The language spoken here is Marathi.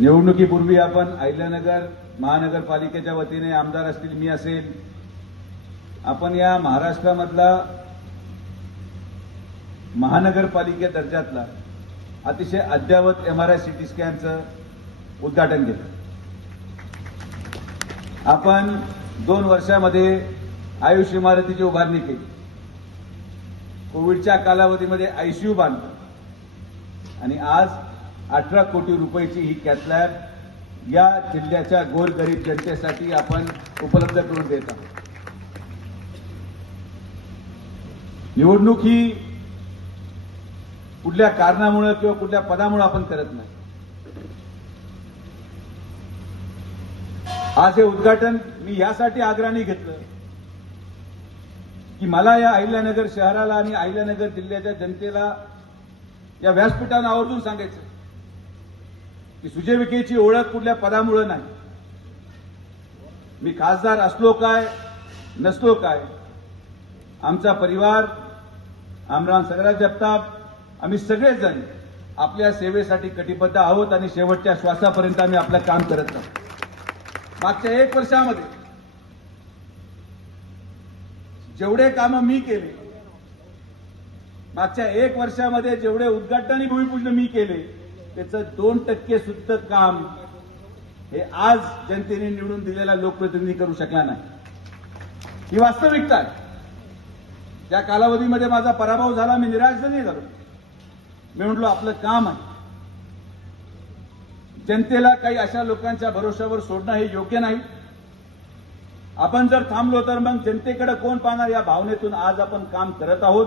निवडणुकीपूर्वी आपण अहिल्यानगर महानगरपालिकेच्या वतीने आमदार असतील मी असेल आपण या महाराष्ट्रामधला महानगरपालिके दर्जातला अतिशय अद्यावत एमआरआय सिटी स्कॅनचं उद्घाटन केलं आपण दोन वर्षामध्ये आयुष इमारतीची उभारणी केली कोविडच्या कालावधीमध्ये आयसीयू बांधलं आणि आज अठरा कोटी रुपयाची ही कॅथलॅब या जिल्ह्याच्या गरीब जनतेसाठी आपण उपलब्ध करून देत आहोत निवडणूक ही कुठल्या कारणामुळे किंवा कुठल्या पदामुळे आपण करत नाही आज हे उद्घाटन मी यासाठी आग्रहाने घेतलं की मला या अहिल्यानगर शहराला आणि अहिल्यानगर जिल्ह्याच्या जनतेला या व्यासपीठानं आवर्जून सांगायचं की सुजयविकेची ओळख कुठल्या पदामुळे नाही मी खासदार असलो काय नसलो काय आमचा परिवार आमराम सगळा जगताप आम्ही सगळेजण आपल्या सेवेसाठी कटिबद्ध आहोत आणि शेवटच्या श्वासापर्यंत आम्ही आपलं काम करत आहोत मागच्या एक वर्षामध्ये जेवढे काम मी केले मागच्या एक वर्षामध्ये जेवढे उद्घाटन आणि भूमिपूजन मी केले त्याचं दोन टक्के सुद्धा काम हे आज जनतेने निवडून दिलेला लोकप्रतिनिधी करू शकला नाही ही वास्तविकता आहे त्या कालावधीमध्ये माझा पराभव झाला मी निराश नाही झालो मी म्हटलो आपलं काम आहे जनतेला काही अशा लोकांच्या भरोश्यावर सोडणं हे योग्य नाही आपण जर थांबलो तर मग जनतेकडे कोण पाहणार या भावनेतून आज आपण काम करत आहोत